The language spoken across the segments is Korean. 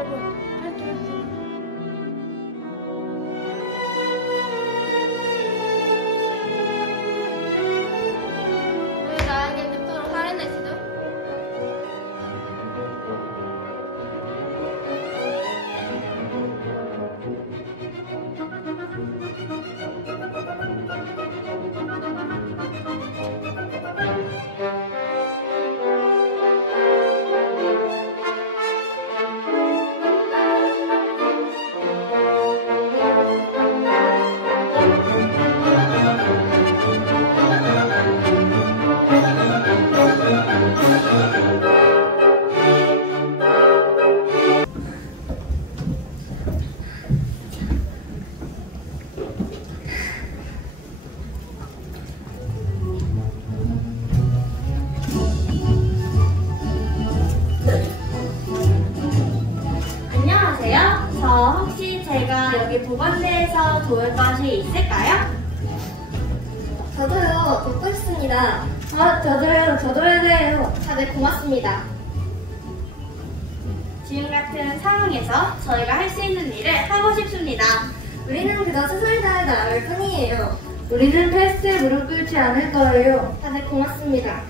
여러분, 탈출했습니다. 왜 나에게 냅도록 살해내시죠? 안녕하세요. 저 혹시 제가 여기 보건대에서 도울 것이 있을까요? 저도요, 돕고 싶습니다. 저도요 해요. 다들 고맙습니다. 지금 같은 상황에서 저희가 할 수 있는 일을 하고 싶습니다. 우리는 그저 최선을 다해 나아갈 뿐이에요. 우리는 패스트에 무릎 꿇지 않을 거예요. 다들 고맙습니다.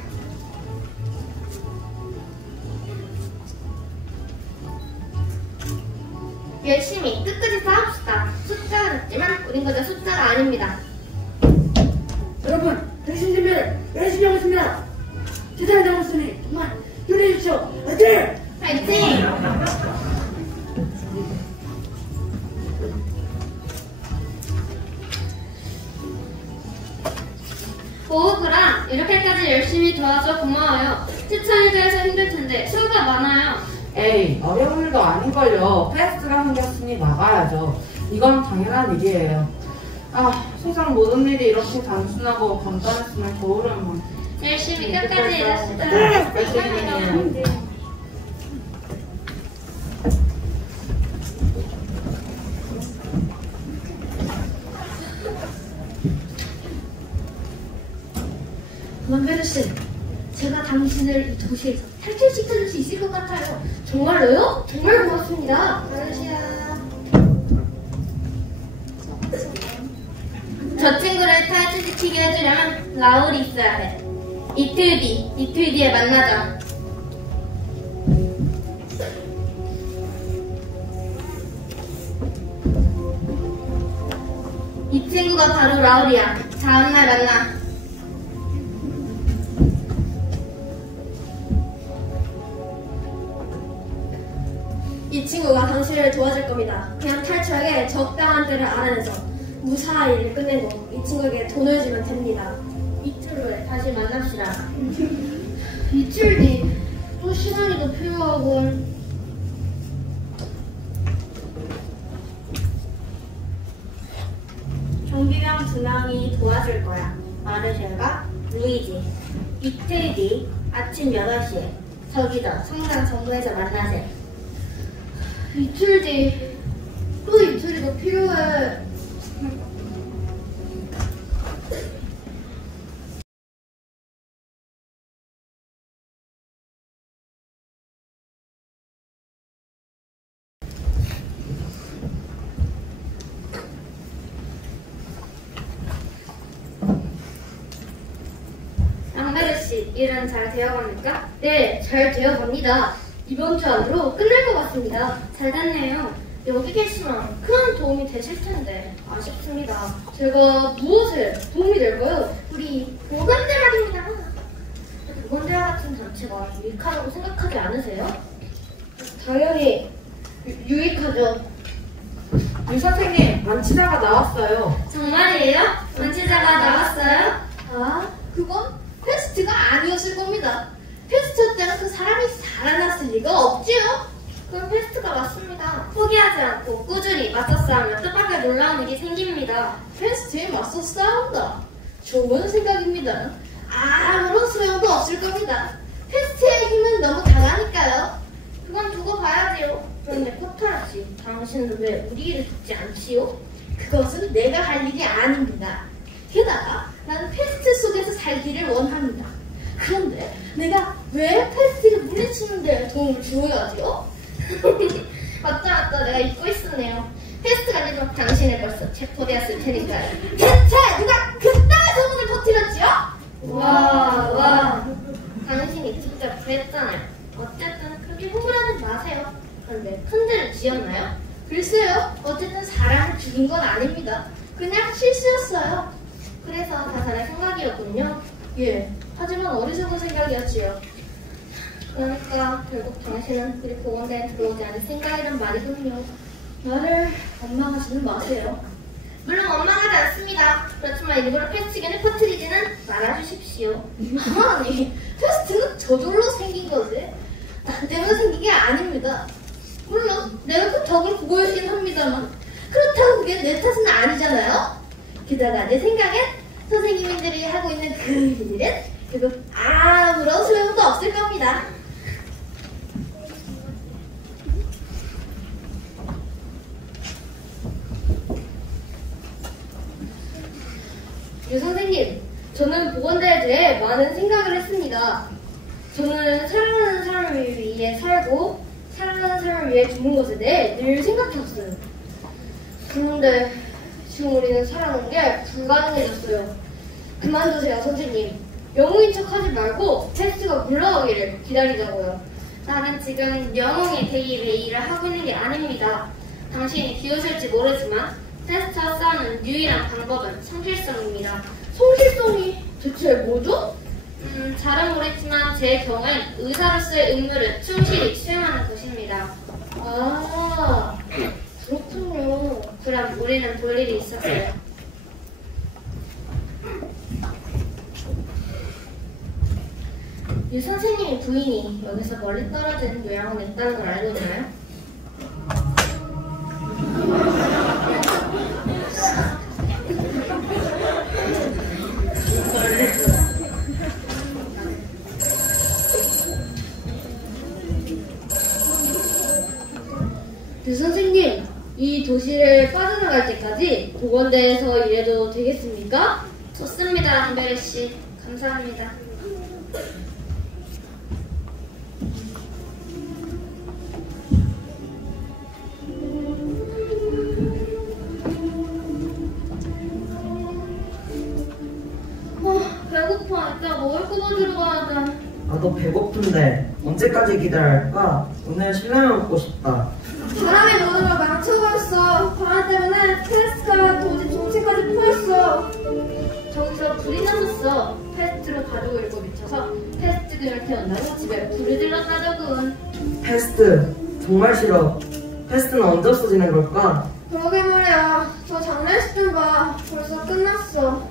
열심히 끝까지 싸웁시다. 숫자가 늦지만 우린 그저 숫자가 아닙니다. 여러분, 당신들을 열심히 하고 있습니다. 세상에 남았으니 정말 힘내 주십시오. 화이팅! 파이팅! 오구라, 이렇게까지 열심히 도와줘 고마워요. 추천해줘 해서 힘들 텐데 수가 많아요. 에이, 어려운 일도 아닌걸요. 패스트가 생겼으니 나가야죠. 이건 당연한 일이에요. 아, 세상 모든 일이 이렇게 단순하고 간단했으면 좋으련만. 열심히 끝까지 일합시다. 열심히 해요. 원베르 씨, 제가 당신을 이 도시에서 탈출시켜줄 수 있을 것 같아요. 정말로요? 정말 고맙습니다. 아저씨야. 저 친구를 탈출시키게 해주려면 라울이 있어야 해. 이틀 뒤에 만나자. 이 친구가 바로 라울이야. 다음날 만나. 이 친구가 당신을 도와줄 겁니다. 그냥 탈출하게 적당한 때를 알아내서 무사히 일을 끝내고 이 친구에게 돈을 주면 됩니다. 이틀 후에 다시 만납시다. 이틀 뒤? 또 시간이 더 필요하군. 좀비병 2명이 도와줄 거야. 마르셜과 루이지. 이틀 뒤 아침 8시에 저기서 성당 정부에서 만나세요. 이틀 뒤? 또 이틀이 더 필요해. 양베르씨, 일은 잘 되어갑니까? 네, 잘 되어갑니다. 이번 주 안으로 끝날 것 같습니다. 잘 됐네요. 여기 계시면 큰 도움이 되실 텐데 아쉽습니다. 제가 무엇에 도움이 될까요? 우리 보건대 말입니다. 보건대와 같은 단체가 유익하다고 생각하지 않으세요? 당연히 유익하죠. 유 선생님, 만취자가 나왔어요. 정말이에요? 만취자가 나왔어요? 아, 그건 퀘스트가 아니었을 겁니다. 퀘스트 때는 그 사람이 살아났을 리가 없지요? 그건 퀘스트가 맞습니다. 포기하지 않고 꾸준히 맞서 싸우면 뜻밖의 놀라운 일이 생깁니다. 퀘스트에 맞서 싸운다? 좋은 생각입니다. 아무런 소용도 없을 겁니다. 퀘스트의 힘은 너무 강하니까요. 그건 두고 봐야지요. 그런데 코타라 씨, 당신은 왜 우리 일을 듣지 않지요? 그것은 내가 할 일이 아닙니다. 게다가 나는 패스트 속에서 살기를 원합니다. 그런데 내가 왜 패스트를 물리치는 데 도움을 주어야지요? 맞다. 내가 잊고 있었네요. 페스트가 아니고 당신은 벌써 체포되었을 테니까요. 대체 누가 그딴 소문을 터뜨렸지요? 와. 당신이 직접 그랬잖아요. 어쨌든 그렇게 흥분하지 마세요. 그런데 큰죄를 지었나요? 글쎄요. 어쨌든 사람을 죽인 건 아닙니다. 그냥 실수였어요. 그래서 자살의 생각이었군요. 예. 하지만 어리석은 생각이었지요. 그러니까 결국 당신은 우리 보건대에 들어오지 않을 생각이란 말이군요. 나를 원망하지는 마세요. 물론 원망하지 않습니다. 그렇지만 일부러 패스트견을 퍼뜨리지는 말아주십시오. 아니, 패스트는 저절로 생긴 거지. 나 때문에 생긴 게 아닙니다. 물론 내가 그 덕을 보고 있긴 합니다만 그렇다고 그게 내 탓은 아니잖아요. 게다가 내 생각엔 선생님들이 하고 있는 그 일은 결국 아무런 소용도 없을 겁니다. 유 선생님, 저는 보건대에 대해 많은 생각을 했습니다. 저는 사랑하는 사람을 위해 살고 사랑하는 사람을 위해 죽는 것에 대해 늘 생각해왔어요. 그런데 지금 우리는 사랑하는 게 불가능해졌어요. 그만두세요, 선생님. 영웅인 척하지 말고 패스트가 물러가기를 기다리자고요. 나는 지금 영웅의 대의를 일을 하고 있는 게 아닙니다. 당신이 비웃을지 모르지만 패스트와 싸우는 유일한 방법은 성실성입니다. 성실성이 대체 뭐죠? 잘은 모르지만 제 경우엔 의사로서의 의무를 충실히 수행하는 것입니다. 아, 그렇군요. 그럼 우리는 볼 일이 있었어요. 유 선생님의 부인이 여기서 멀리 떨어진 요양원에 있다는 걸 알고 있나요? 유 선생님, 이 도시를 빠져나갈 때까지 보건대에서 일해도 되겠습니까? 좋습니다, 안베리 씨. 감사합니다. 배고파. 이따 먹을 거 만들어 가야 돼. 나도 배고픈데 언제까지 기다려야 할까? 오늘 신라면 먹고 싶다. 바람의 모든 걸 망쳐버렸어. 바람 때문에 페스트가 도저히 정체까지 풀었어. 저기서 불이 났었어. 패스트로 가지고 일고 미쳐서 패스트균을 태운다고 집에 불이 들렀다더군. 패스트 정말 싫어. 패스트는 언제 없어지는 걸까? 그러게 말이야. 저 장례식 좀 봐. 벌써 끝났어.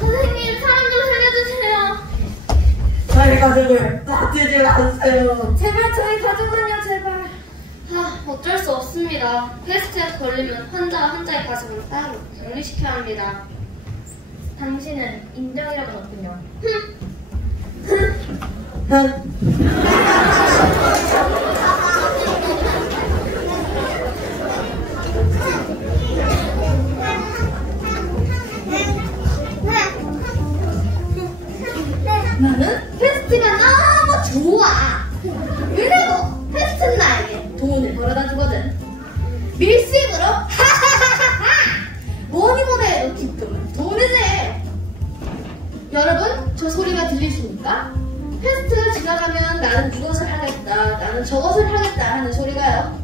선생님, 사람 좀 살려주세요. 저희 가족을 놔두지 마세요. 제발 저희 가져가요, 제발. 어쩔 수 없습니다. 패스트에 걸리면 환자의 가족을 따로 격리시켜야 합니다. 당신은 인정이라고는 없군요. 나는 페스트가 너무 좋아. 그리고 페스트는 나에게 돈을 벌어다 주거든. 밀식으로 하하하하. 뭐니 뭐니 해도 기쁨은 돈이지. 여러분, 저 소리가 들리십니까? 페스트가 지나가면 나는 이것을 하겠다, 나는 저것을 하겠다 하는 소리가요.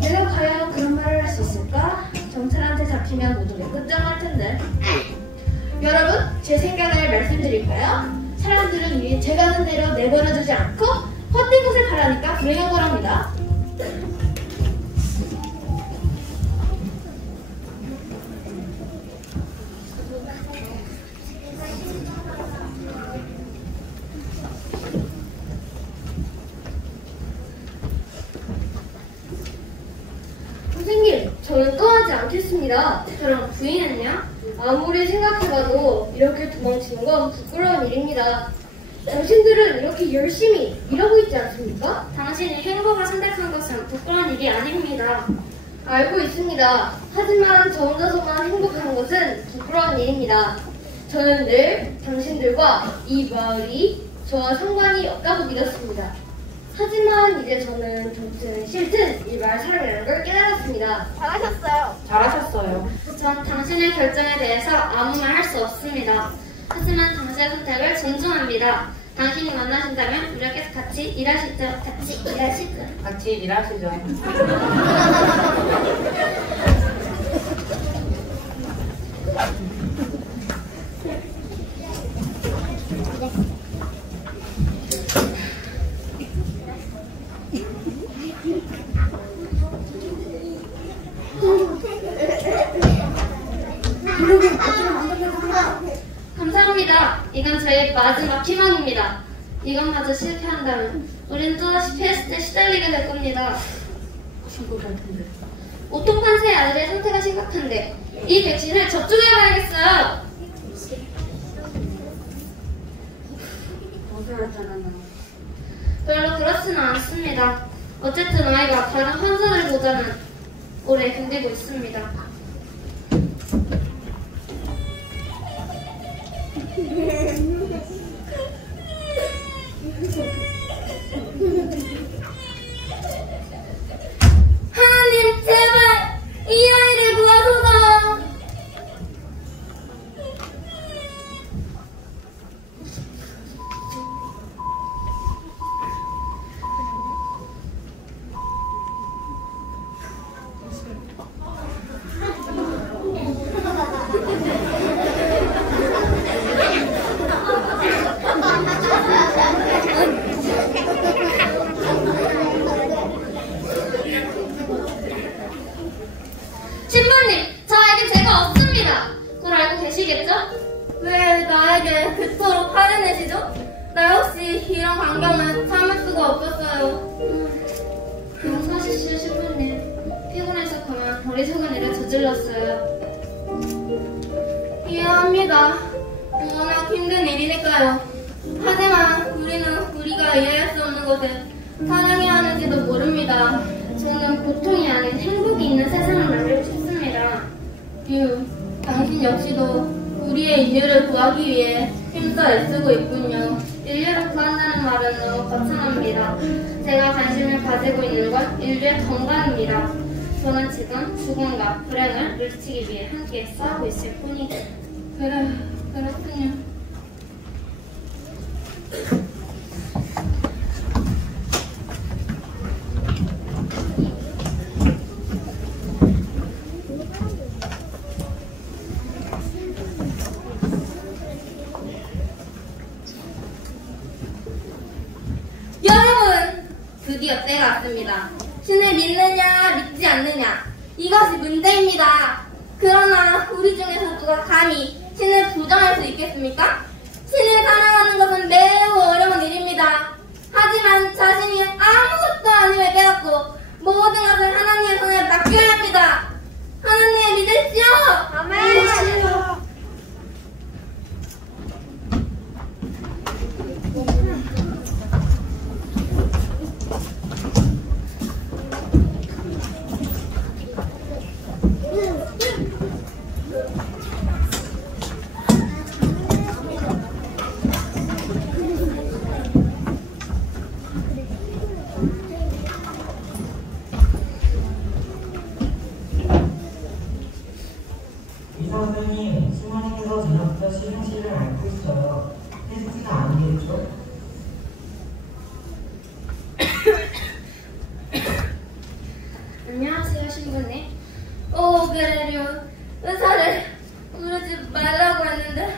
내가 과연 그런 말을 할 수 있을까? 경찰한테 잡히면 모든 게 끝장날 텐데. 여러분, 제 말씀드릴까요? 사람들은 이 제가 하는 대로 내버려두지 않고 헛된 것을 바라니까 불행한 거랍니다. 선생님, 저는 떠나지 않겠습니다. 그럼 부인은요? 아무리 생각해봐도 이렇게 도망치는 건 부끄러운 일입니다. 당신들은 이렇게 열심히 일하고 있지 않습니까? 당신이 행복을 선택한 것은 부끄러운 일이 아닙니다. 알고 있습니다. 하지만 저 혼자서만 행복한 것은 부끄러운 일입니다. 저는 늘 당신들과 이 마을이 저와 상관이 없다고 믿었습니다. 하지만 이제 저는 좋든 싫든 이 마을 사람이라는 걸 깨달았습니다. 잘하셨어요. 전 당신의 결정에 대해서 아무 말 할 수 없습니다. 하지만 당신의 선택을 존중합니다. 당신이 원하신다면 우리가 같이 일하시죠. 같이 일하시죠. 감사합니다. 이건 저의 마지막 희망입니다. 이것마저 실패한다면 우린 또다시 패스트에 시달리게 될 겁니다. 오토판사의 아들의 상태가 심각한데 이 백신을 접종해봐야겠어요. 별로 그렇지는 않습니다. 어쨌든 아이가 다른 환자들보다는 오래 견디고 있습니다. 하나님, 제발 이 아이를 구하소서. 신부님, 저에게 죄가 없습니다. 그걸 알고 계시겠죠? 왜 나에게 그토록 화를 내시죠? 나 역시 이런 광경은 참을 수가 없었어요. 용서하십시오, 신부님. 피곤해서 그만 어리석은 일을 저질렀어요. 이해합니다. 워낙 힘든 일이니까요. 하지만 우리는 우리가 이해할 수 없는 것을 사랑해야 하는지도 모릅니다. 저는 고통이 아닌 행복이 있는 세상을 만들고 싶습니다. 당신 역시도 우리의 인류를 구하기 위해 힘써 애쓰고 있군요. 인류를 구한다는 말은 너무 거창합니다. 제가 관심을 가지고 있는 건 인류의 건강입니다. 저는 지금 죽음과 불행을 물리치기 위해 함께 싸우고 있을 뿐이죠. 그렇군요. 여러분! 드디어 때가 왔습니다. 신을 믿느냐, 믿지 않느냐. 이것이 문제입니다. 그러나 우리 중에서 누가 감히 신을 부정할 수 있겠습니까? 신을 사랑하는 것은 매우 어려운 일입니다. 하지만 자신이 아무것도 아님을 깨닫고 모든 것을 하나님의 손에 맡겨야 합니다. 하나님을 믿으시오! 아멘! 의사 선생님, 신부님께서 저녁부터 시행실을 앓고 있어요. 테스트는 아니겠죠? 안녕하세요, 신부님. 그래요. 의사를 부르지 말라고 했는데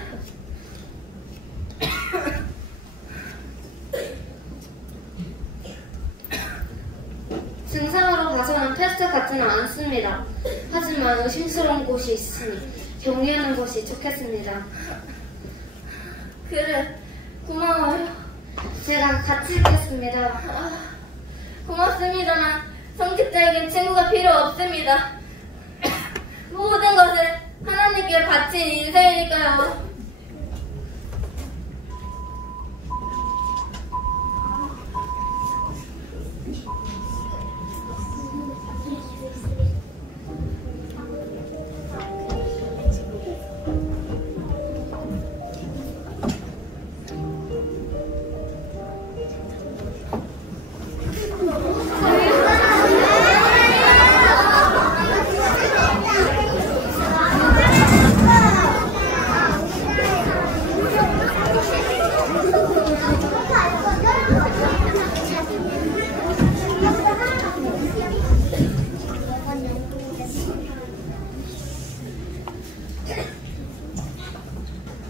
많지는 않습니다. 하지만 의심스러운 곳이 있으니 경계하는 것이 좋겠습니다. 그래, 고마워요. 제가 같이 있겠습니다. 고맙습니다만 성직자에겐 친구가 필요 없습니다. 모든 것을 하나님께 바친 인생이니까요.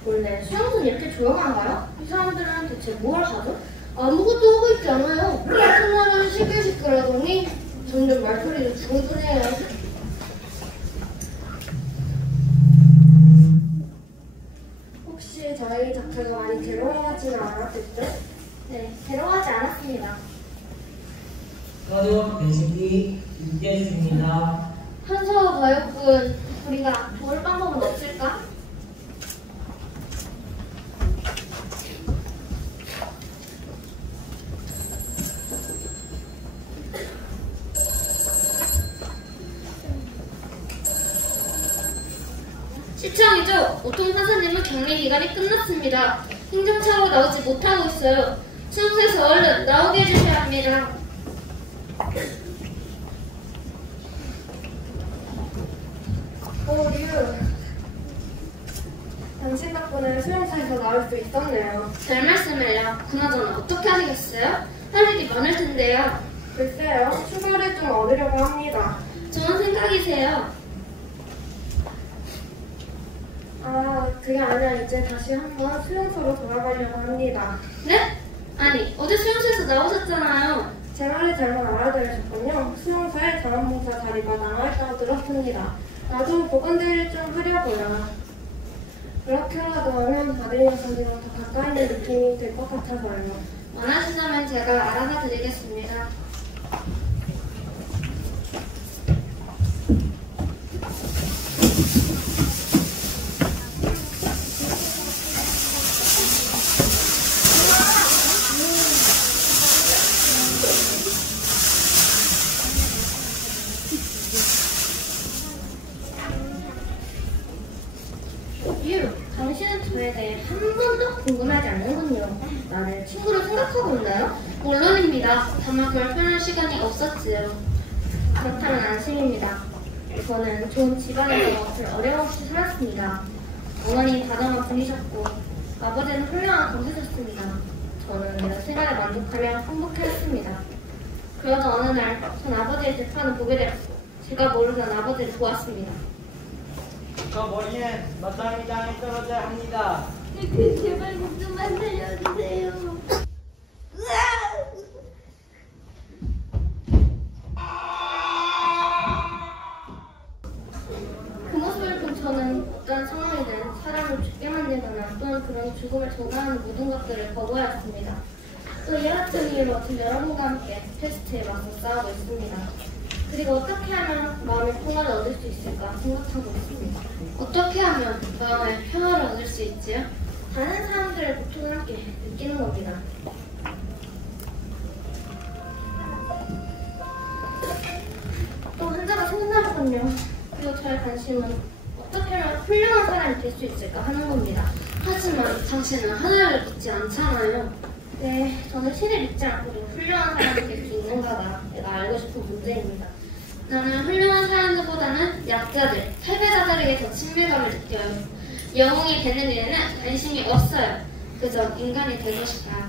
원래 수영은 이렇게 조용한가요? 이 사람들은 대체 뭘 하죠? 아무것도 하고 있지 않아요. 첫날은 시끌시끌하더니 점점 말소리도 줄어드네요. 혹시 저희 작가가 많이 괴로워하지는 않았겠죠? 네, 괴로워하지 않았습니다. 저도 간식이 있겠습니다. 한서와 가요군, 우리가 도울 방법은 없을까? 시청이죠. 오통판사님은 격리 기간이 끝났습니다. 행정차로 나오지 못하고 있어요. 수용소에서 얼른 나오게 해주셔야 합니다. 류. 당신 덕분에 수용소에서 나올 수 있었네요. 별 말씀을요. 그나저나 어떻게 하시겠어요? 할 일이 많을 텐데요. 글쎄요, 휴가를 좀 얻으려고 합니다. 좋은 생각이세요. 그게 아니라 이제 다시 한번 수용소로 돌아가려고 합니다. 네? 아니, 어제 수용소에서 나오셨잖아요. 제 말을 잘못 알아들으셨군요. 수용소에 자원봉사 자리가 남아있다고 들었습니다. 나도 보건대를 좀 하려고요. 그렇게라도 하면 아들 녀석이랑 더 가까이 있는 느낌이 될 것 같아서요. 원하신다면 제가 알아봐 드리겠습니다. 당신은 저에 대해 한 번도 궁금하지 않는군요. 나를 친구로 생각하고 있나요? 물론입니다. 다만 그럴 편할 시간이 없었지요. 그렇다면 안심입니다. 저는 좋은 집안에서 별 어려움 없이 살았습니다. 어머니는 다정한 분이셨고 아버지는 훌륭한 검사셨습니다. 저는 이런 생활에 만족하며 행복해했습니다. 그러던 어느 날 전 아버지의 재판을 보게 되었고 제가 모르던 아버지를 보았습니다. 저 머리는 마땅히 땅에 떨어져야 합니다. 제발 좀만 살려주세요. 그 모습을 본 저는 어떠한 상황이든 사람을 죽게 만들거나 또는 그런 죽음을 전가하는 모든 것들을 거부하였습니다. 또 이와 같은 이유로 저 여러분과 함께 패스트에 맞서 싸우고 있습니다. 그리고 어떻게 하면 마음의 평화를 얻을 수 있을까 생각하고 있습니다. 어떻게 하면 마음의 평화를 얻을 수 있지요? 다른 사람들의 고통을 함께 느끼는 겁니다. 또 환자가 생각나거든요. 그리고 저의 관심은 어떻게 하면 훌륭한 사람이 될 수 있을까 하는 겁니다. 하지만 당신은 하나를 믿지 않잖아요. 네, 저는 신을 믿지 않고도 훌륭한 사람이 될 수 있는가가 내가 알고 싶은 문제입니다. 나는 훌륭한 사람들보다는 약자들, 패배자들에게 더 친밀감을 느껴요. 영웅이 되는 일에는 관심이 없어요. 그저 인간이 되고 싶어요.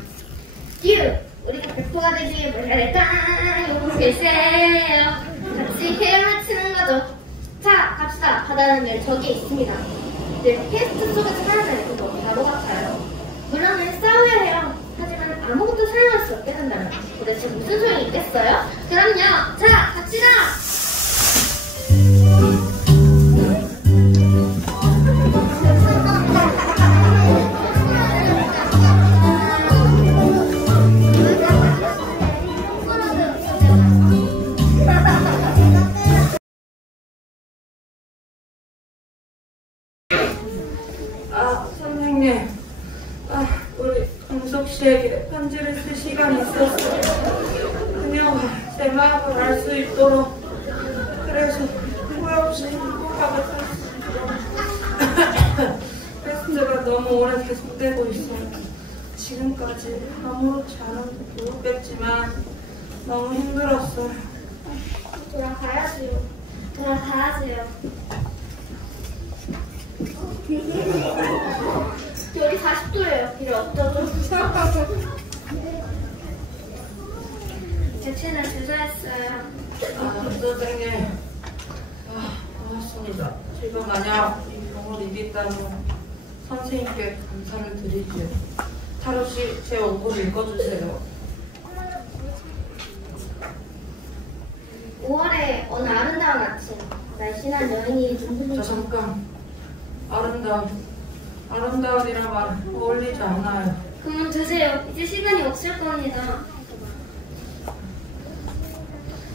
우리가 백호가 되기 위해 뭘 해낼까요? 글쎄요. 같이 헤엄을 치는 거죠. 자, 갑시다. 바다는 늘 저기에 있습니다. 늘 퀘스트 속에서 살아다니고 너무 바보 같아요. 물론은 싸워야 해요. 하지만 아무것도 사용할 수 없게 된다면 도대체 무슨 소용이 있겠어요? 그럼요. 자, 갑시다. 씨에게 편지를 쓸 시간이 있었어요. 그녀가 제 마음을 알 수 있도록. 그래서 후회 없이 행복하게 살았어요. 페스트가 너무 오래 계속되고 있어요. 지금까지 아무렇지 않아도 보였겠지만 너무 힘들었어요. 돌아가야지요. 돌아가야지요. 열이 40도예요. 이를 어쩌죠? 제친을 주사했어요. 선생님. 고맙습니다. 지금 만약 이 병을 이겼다면 선생님께 감사를 드리죠. 타로씨, 제 원고 읽어주세요. 5월에 어느 아름다운 아침, 날씬한 여인이 저 잠깐. 아름다운이란 말 어울리지 않아요. 그만 드세요. 이제 시간이 없을 겁니다.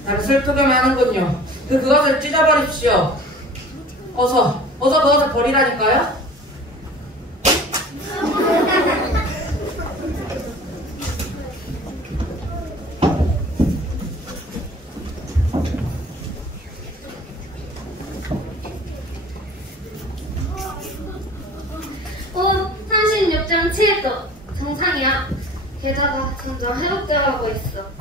나를 슬프게 하는군요. 그것을 찢어버립시오. 어서 그것을 버리라니까요? 오, 36점 7도. 정상이야. 게다가 점점 회복되어가고 있어.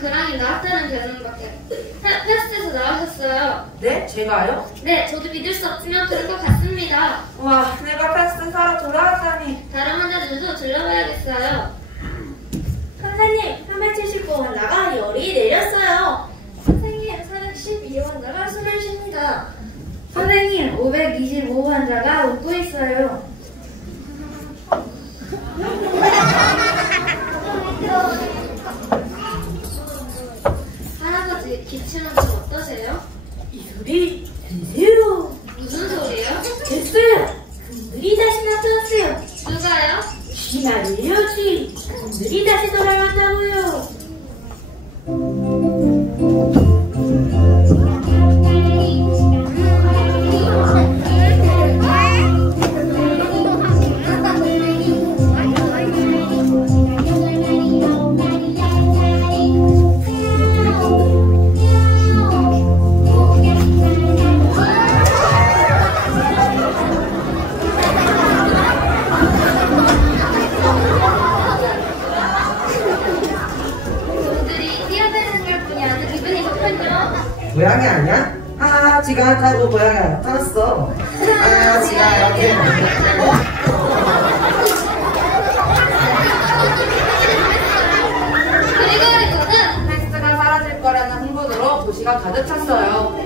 그랑이 나왔다는 결론밖에. 패스트에서 나오셨어요. 네? 제가요? 네, 저도 믿을 수 없지만 그런 것 같습니다. 와, 내가 패스트 사러 돌아왔다니. 다른 환자들도 들러봐야겠어요. 선생님, 379환자가 열이 내렸어요. 선생님, 412환자가 숨을 쉽니다. 선생님, 525환자가 웃고 있어요. 할아버지, 기침은 좀 어떠세요? 이 소리 들리세요? 무슨 소리예요? 됐어요. 그들이 다시 나타났어요. 누가요? 쥐 말이에요, 쥐. 그들이 다시 돌아왔다고요. 고양이 아니야? 아, 지가 타고 고양이가 나타났어. 아, 지가 여기. 그리고 저는 패스트가 사라질 거라는 흥분으로 도시가 가득 찼어요.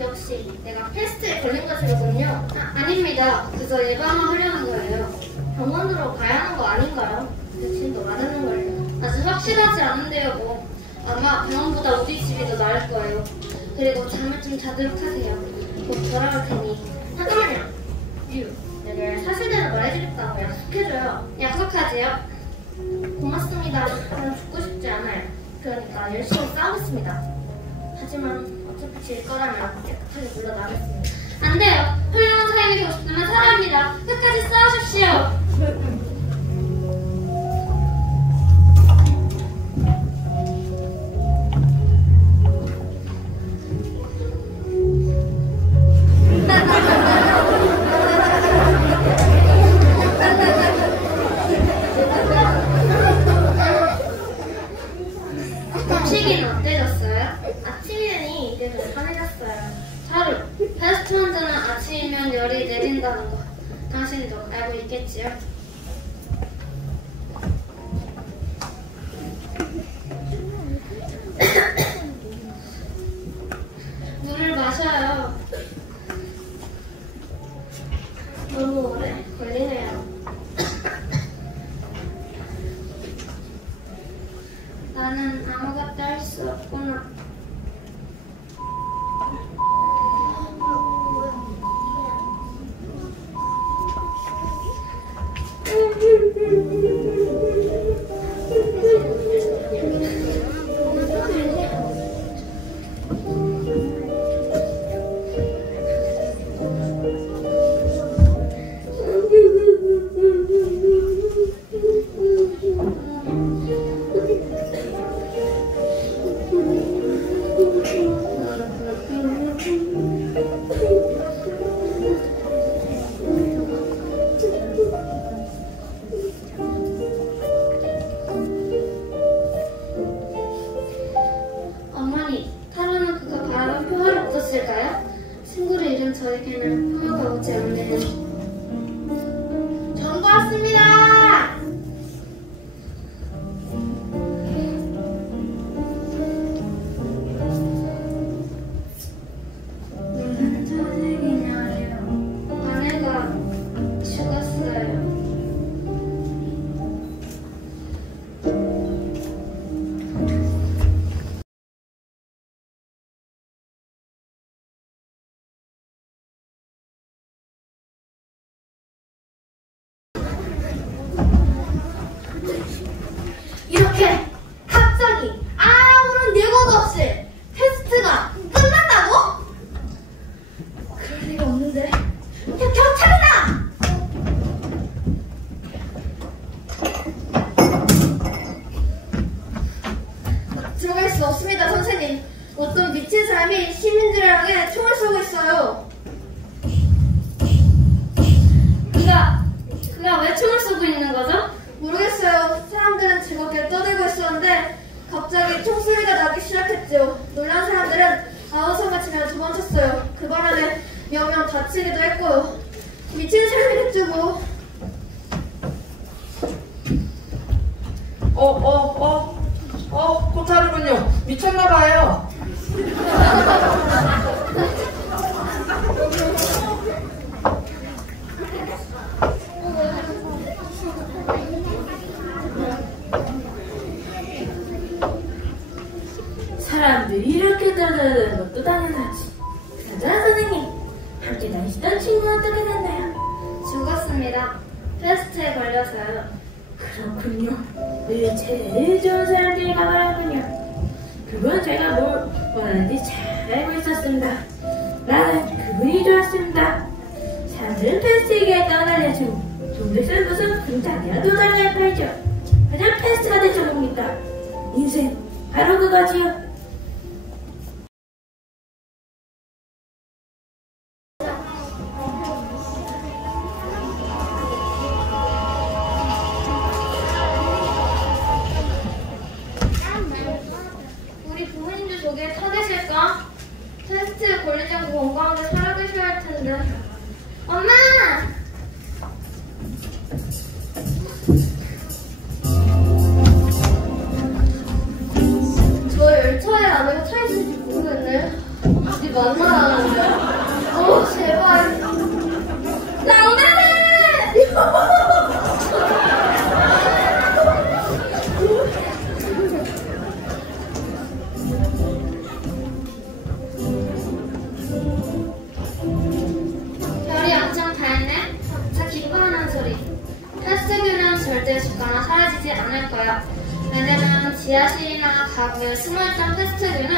역시 내가 패스트에 걸린 것이로군요. 아닙니다. 그저 예방을 하려는 거예요. 병원으로 가야 하는 거 아닌가요? 백신도 맞는 걸요. 아직 확실하지 않은데요, 뭐. 아마 병원보다 우리 집이 더 나을 거예요. 그리고 잠을 좀 자도록 하세요. 곧 돌아올 테니. 잠깐만요. 내가 사실대로 말해주겠다고 약속해줘요. 약속하지요? 고맙습니다. 저는 죽고 싶지 않아요. 그러니까 열심히 싸우겠습니다. 하지만 어차피 질 거라면 깨끗하게 물러나겠습니다. 안 돼요. 훌륭한 사람이 되고 싶다면 사랑합니다. 끝까지 싸우십시오. 음식은 어때졌어요? 아침이니 이제 좀 편해졌어요. 하루, 패스트 환자는 아침이면 열이 내린다는 거 당신도 알고 있겠지요? 물을 마셔요. 너무 오래 걸리네요. 나는 아무것도 할 수 없구나. 무엇일까요? 친구를 잃은 저에게는 하나도 오지 않네요. 전부 왔습니다. 무슨 소식이냐요? 아내가 죽었어요. 이렇게 갑자기 아무런 예고도 없이 테스트가 끝난다고? 그럴 리가 없는데. 경찰이다! 들어갈 수 없습니다, 선생님. 어떤 미친 사람이 시민들을 향해 총을 쏘고 있어요. 그가 왜 총을 쏘고 있는 거죠? 모르겠어요. 사람들은 즐겁게 떠들고 있었는데 갑자기 총소리가 나기 시작했죠. 놀란 사람들은 아우성을 치며 도망쳤어요. 그 바람에 몇 명 다치기도 했고요. 미친 사람이겠죠 뭐. 고타르군요. 미쳤나봐요. 사람들이 이렇게 떠드는 것도 당연하지. 그나저나 선생님, 함께 다니시던 친구는 어떻게 됐나요? 죽었습니다. 페스트에 걸려서요. 그렇군요. 늘 제일 좋은 사람들이 가버렸군요. 그건 제가 뭘 원하는지 잘 알고 있었습니다. 나는 그분이 좋았습니다. 사람들은 페스트 얘기할까 알려주고 돈들은 무슨 분단이라 도달할 팔죠. 그냥 페스트가 되죠 봅니다. 인생 바로 그거지요. 우리 부모님도 저기에 타 계실까? 테스트에 걸리지 않고 건강하게 살아계셔야 할 텐데. 엄마! 저 열차에 아내가 타 있을지 모르겠네. 어디 만나야 하는데. 제발. 낭만해! 별이 엄청 밝네. 자, 기뻐하는 소리. 테스트균은 절대 죽거나 사라지지 않을 거야. 왜냐면 지하실이나 가구에 숨어있던 페스트균은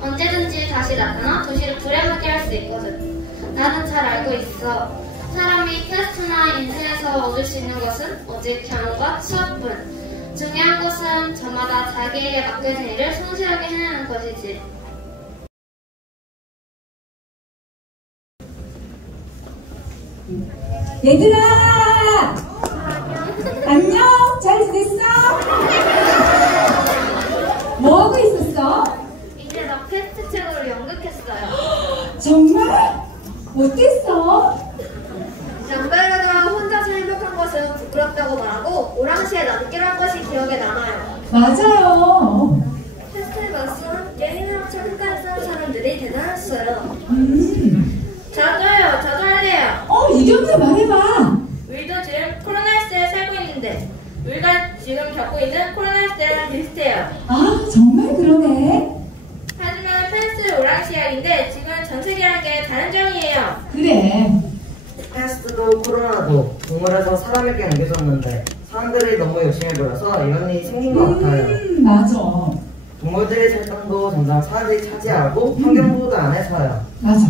언제든지 다시 나타나 도시를 불에 묻게 할 수 있거든. 나는 잘 알고 있어. 사람이 페스트나 인생에서 얻을 수 있는 것은 오직 경험과 수업뿐. 중요한 것은 저마다 자기에게 맡겨진 일을 성실하게 해내는 것이지. 얘들아! 안녕? 잘 지냈어? 뭐하고 있었어? 이제 나 페스트 책으로 연극했어요. 정말? 어땠어? 양벨르가 혼자서 행복한 것은 부끄럽다고 말하고 오랑시에 남기로 한 것이 기억에 남아요. 맞아요. 페스트에 맞선 게임을 합쳐 끝까지 싸운 사람들이 대단했어요. 저도 할래요. 이경재 말해봐. 우리도 지금 코로나 시대에 살고 있는데 우리가 지금 겪고 있는 코로나 시대랑 비슷해요. 아, 정말 그러네. 하지만 페스트 오랑시약인데 지금은 전 세계라는 게 다른 점이에요. 그래. 페스트도 코로나도 동물에서 사람에게 옮겨졌는데 사람들이 너무 열심히 벌여서 이런 일이 생긴 것 같아요. 맞아. 동물들의 살던도 점점 사람들이 차지하고 환경보호도 안 해서요. 맞아.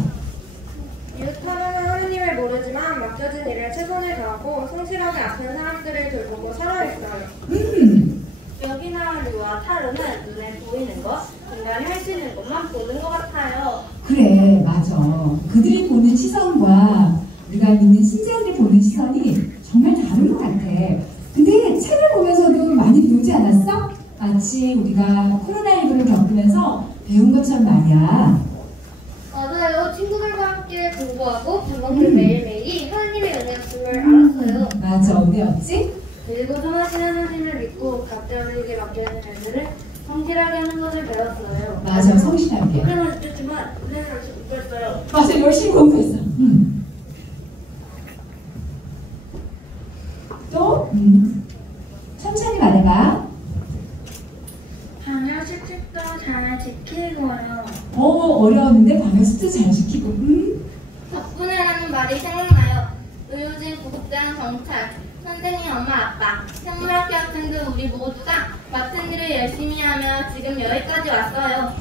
유타는 하느님을 모르지만 맡겨진 일에 최선을 다하고 성실하게 아픈 사람들을 돌보고 살아있어요. 여기나 류와 타르는 눈에 보이는 것, 인간이 할 수 있는 것만 보는 것 같아요. 그래, 맞아. 그들이 보는 시선과 우리가 믿는 신자들이 보는 시선이 정말 다른 것 같아. 근데 책을 보면서도 많이 배우지 않았어? 마치 우리가 코로나19를 겪으면서 배운 것처럼 말이야. 맞아요. 친구들과 함께 공부하고 밥 먹는 매일매일이 하나님의 은혜였음을 알았어요. 맞아, 은혜였지? 그리고 선하신 하나님을 믿고 각자에게 맡기는 일들을 성실하게 하는 것을 배웠어요. 맞아, 성실하게. 우리는 어쨌지만 은혜를 못했어요. 맞아, 열심히 공부했어. 또? 천천히 말해봐. 방역 수칙도 잘 지키고요. 어려웠는데 방역 수칙 잘 지키고. 덕분에라는 말이 생각나요. 의료진, 구급대원, 경찰, 선생님, 엄마, 아빠, 생물학교 학생들 우리 모두가 맡은 일을 열심히 하며 지금 여기까지 왔어요.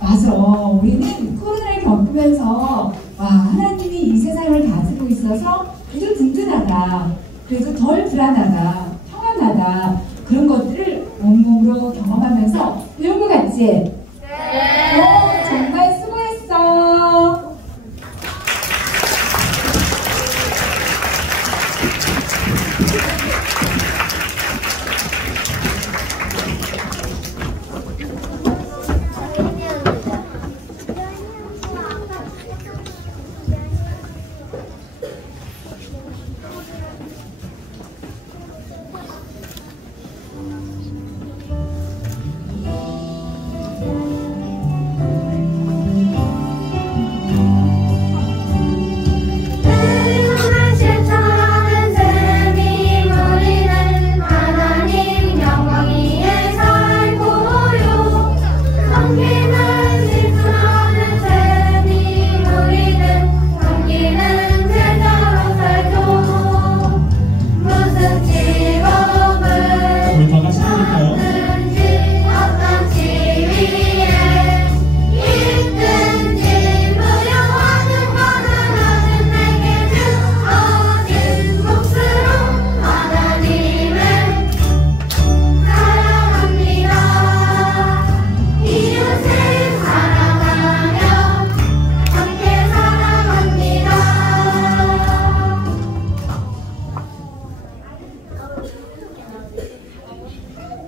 맞아. 우리는 코로나를 겪으면서 와, 하나님이 이 세상을 다스리고 있어서 그래도 든든하다. 그래도 덜 불안하다. 평안하다. 그런 것들을 온몸으로 경험하면서 배운 것 같지? 네. 정말 수고했어.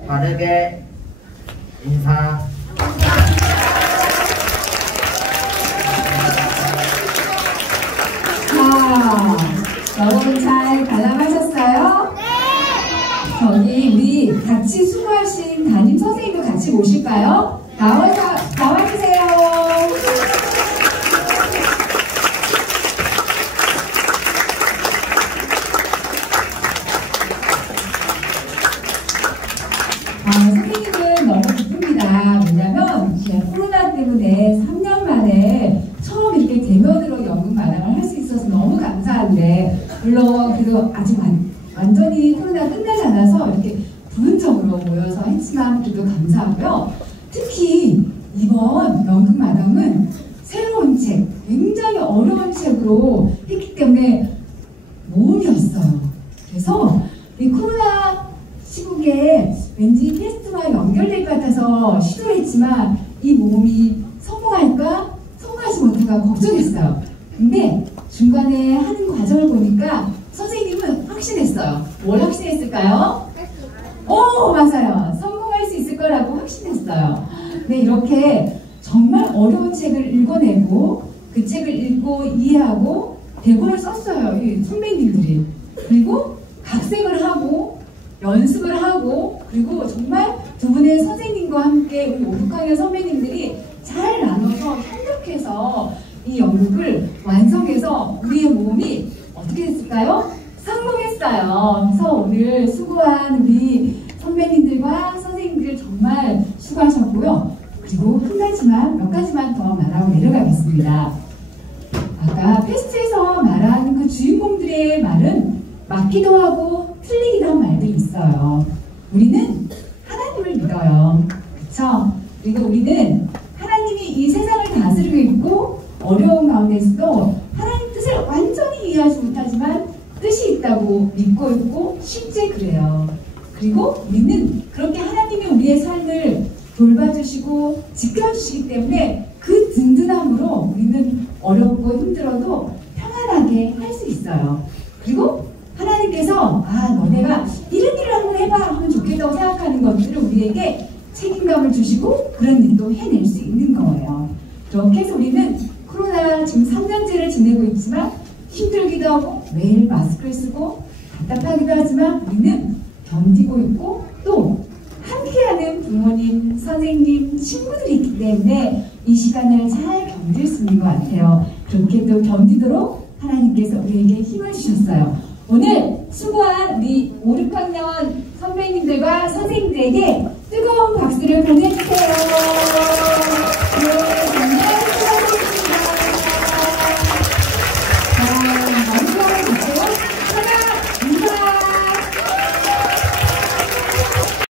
바르게 인사. 여러분 잘 관람하셨어요? 네! 저기 우리 같이 수고하신 담임 선생님도 같이 모실까요? 나와주세요. 선생님은 너무 기쁩니다. 왜냐면 코로나 때문에 3년 만에 처음 이렇게 대면으로 연극 마당을 할 수 있어서 너무 감사한데, 물론 그래도 아직 완전히 코로나 끝나지 않아서 이렇게 부분적으로 모여서 했지만 그래도 감사하고요. 특히 이번 연극 마당은 새로운 책, 굉장히 어려운 책으로 했기 때문에 모험이었어요. 그래서 이 코로나 시국에 왠지 테스트와 연결될 것 같아서 시도를 했지만 이 모험이 성공할까 성공하지 못할까 걱정했어요. 근데 중간에 하는 과정을 보니까 선생님은 확신했어요. 뭘 확신했을까요? 맞아요. 성공할 수 있을 거라고 확신했어요. 네, 이렇게 정말 어려운 책을 읽어내고 그 책을 읽고 이해하고 대본을 썼어요. 이 선배님들이. 그리고 각색을 하고 연습을 하고, 그리고 정말 두 분의 선생님과 함께 우리 5, 6학년 선배님들이 잘 나눠서 협력해서 이 연극을 완성해서 우리의 모험이 어떻게 됐을까요? 성공했어요. 그래서 오늘 수고한 우리 선배님들과 선생님들 정말 수고하셨고요. 그리고 몇 가지만 더 말하고 내려가겠습니다. 아까 페스트에서 말한 그 주인공들의 말은 맞기도 하고 틀리기도 한 말들이 있어요. 우리는 하나님을 믿어요. 그쵸? 그리고 우리는 하나님이 이 세상을 다스리고 있고 어려운 가운데서도 하나님 뜻을 완전히 이해하지 못하지만 뜻이 있다고 믿고 있고 실제 그래요. 그리고 우리는 그렇게 하나님이 우리의 삶을 돌봐주시고 지켜주시기 때문에 그 든든함으로 우리는 어렵고 힘들어도 평안하게 할 수 있어요. 그리고 하나님께서 너네가 이런 일을 한번 해봐 하면 좋겠다고 생각하는 것들을 우리에게 책임감을 주시고 그런 일도 해낼 수 있는 거예요. 그렇게 해서 우리는 코로나 코로나 지금 3년째를 지내고 있지만 힘들기도 하고 매일 마스크를 쓰고 답답하기도 하지만 우리는 견디고 있고 또 함께하는 부모님, 선생님, 친구들이 있기 때문에 이 시간을 잘 견딜 수 있는 것 같아요. 그렇게 또 견디도록 하나님께서 우리에게 힘을 주셨어요. 오늘 수고한 우리 5, 6학년 선배님들과 선생님들에게 뜨거운 박수를 보내주세요.